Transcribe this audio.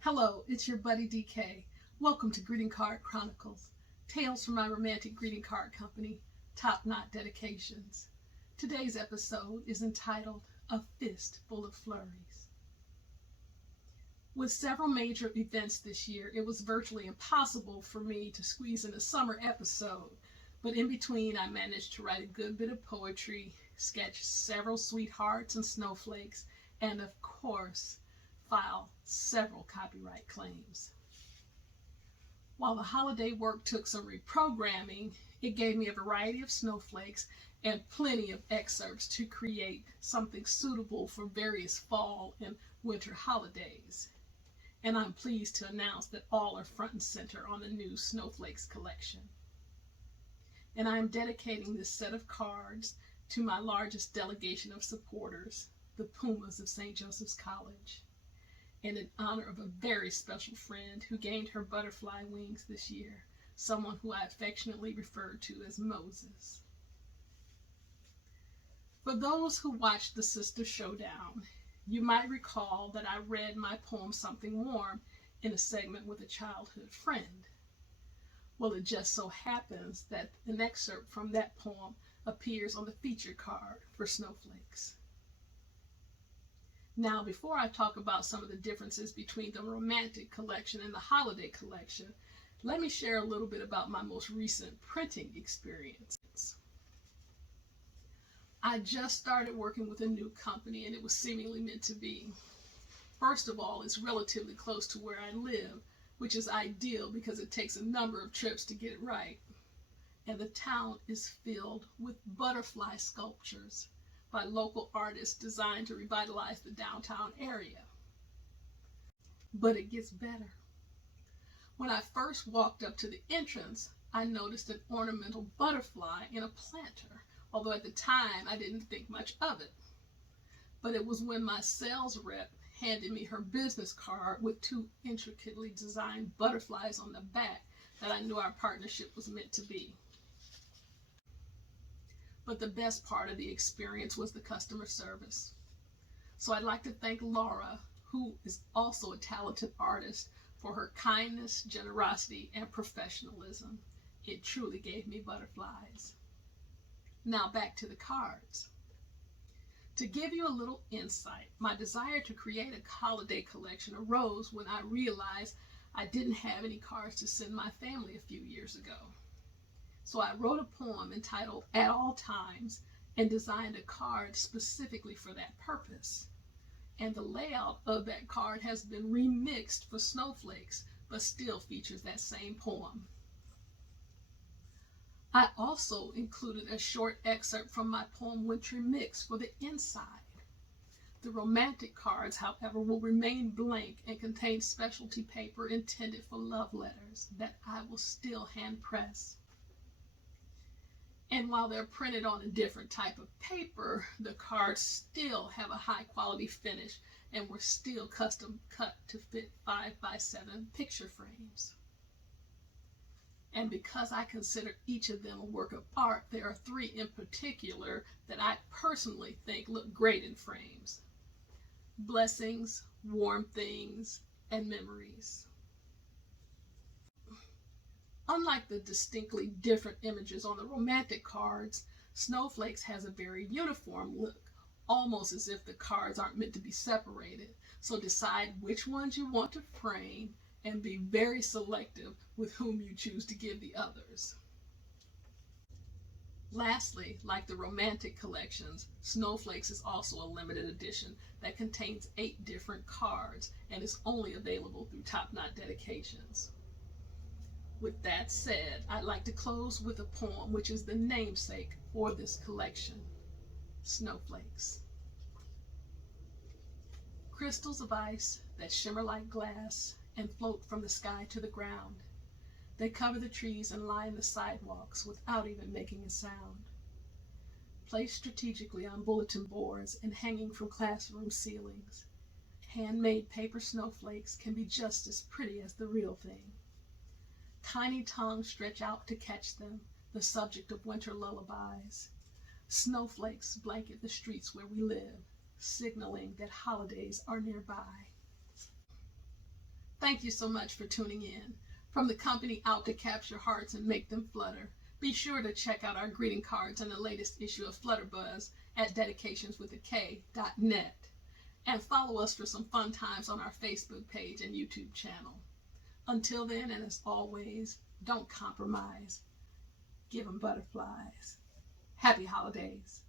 Hello, it's your buddy DK. Welcome to Greeting Card Chronicles, tales from my romantic greeting card company, Top Knot Dedications. Today's episode is entitled A Fistful of Flurries. With several major events this year, it was virtually impossible for me to squeeze in a summer episode, but in between I managed to write a good bit of poetry, sketch several sweethearts and snowflakes, and of course, file several copyright claims. While the holiday work took some reprogramming, it gave me a variety of snowflakes and plenty of excerpts to create something suitable for various fall and winter holidays. And I'm pleased to announce that all are front and center on the new Snowflakes collection. And I am dedicating this set of cards to my largest delegation of supporters, the Pumas of St. Joseph's College, and in honor of a very special friend who gained her butterfly wings this year, someone who I affectionately refer to as Moses. For those who watched the Sister Showdown, you might recall that I read my poem Something Warm in a segment with a childhood friend. Well, it just so happens that an excerpt from that poem appears on the feature card for Snowflakes. Now, before I talk about some of the differences between the romantic collection and the holiday collection, let me share a little bit about my most recent printing experience. I just started working with a new company and it was seemingly meant to be. First of all, it's relatively close to where I live, which is ideal because it takes a number of trips to get it right. And the town is filled with butterfly sculptures by local artists designed to revitalize the downtown area. But it gets better. When I first walked up to the entrance, I noticed an ornamental butterfly in a planter, although at the time I didn't think much of it. But it was when my sales rep handed me her business card with two intricately designed butterflies on the back that I knew our partnership was meant to be. But the best part of the experience was the customer service. So I'd like to thank Laura, who is also a talented artist, for her kindness, generosity, and professionalism. It truly gave me butterflies. Now back to the cards. To give you a little insight, my desire to create a holiday collection arose when I realized I didn't have any cards to send my family a few years ago. So I wrote a poem entitled At All Times and designed a card specifically for that purpose. And the layout of that card has been remixed for Snowflakes, but still features that same poem. I also included a short excerpt from my poem Wintry Mix for the inside. The romantic cards, however, will remain blank and contain specialty paper intended for love letters that I will still hand press. And while they're printed on a different type of paper, the cards still have a high quality finish and were still custom cut to fit 5x7 picture frames. And because I consider each of them a work of art, there are three in particular that I personally think look great in frames: Blessings, Warm Things, and Memories. Unlike the distinctly different images on the romantic cards, Snowflakes has a very uniform look, almost as if the cards aren't meant to be separated. So decide which ones you want to frame and be very selective with whom you choose to give the others. Lastly, like the romantic collections, Snowflakes is also a limited edition that contains 8 different cards and is only available through Top Knot Dedications. With that said, I'd like to close with a poem which is the namesake for this collection, Snowflakes. Crystals of ice that shimmer like glass and float from the sky to the ground. They cover the trees and line the sidewalks without even making a sound. Placed strategically on bulletin boards and hanging from classroom ceilings, handmade paper snowflakes can be just as pretty as the real thing. Tiny tongues stretch out to catch them, the subject of winter lullabies. Snowflakes blanket the streets where we live, signaling that holidays are nearby. Thank you so much for tuning in. From the company out to capture hearts and make them flutter, be sure to check out our greeting cards and the latest issue of Flutterbuzz at dedicationswithak.net. And follow us for some fun times on our Facebook page and YouTube channel. Until then, and as always, don't compromise. Give them butterflies. Happy holidays.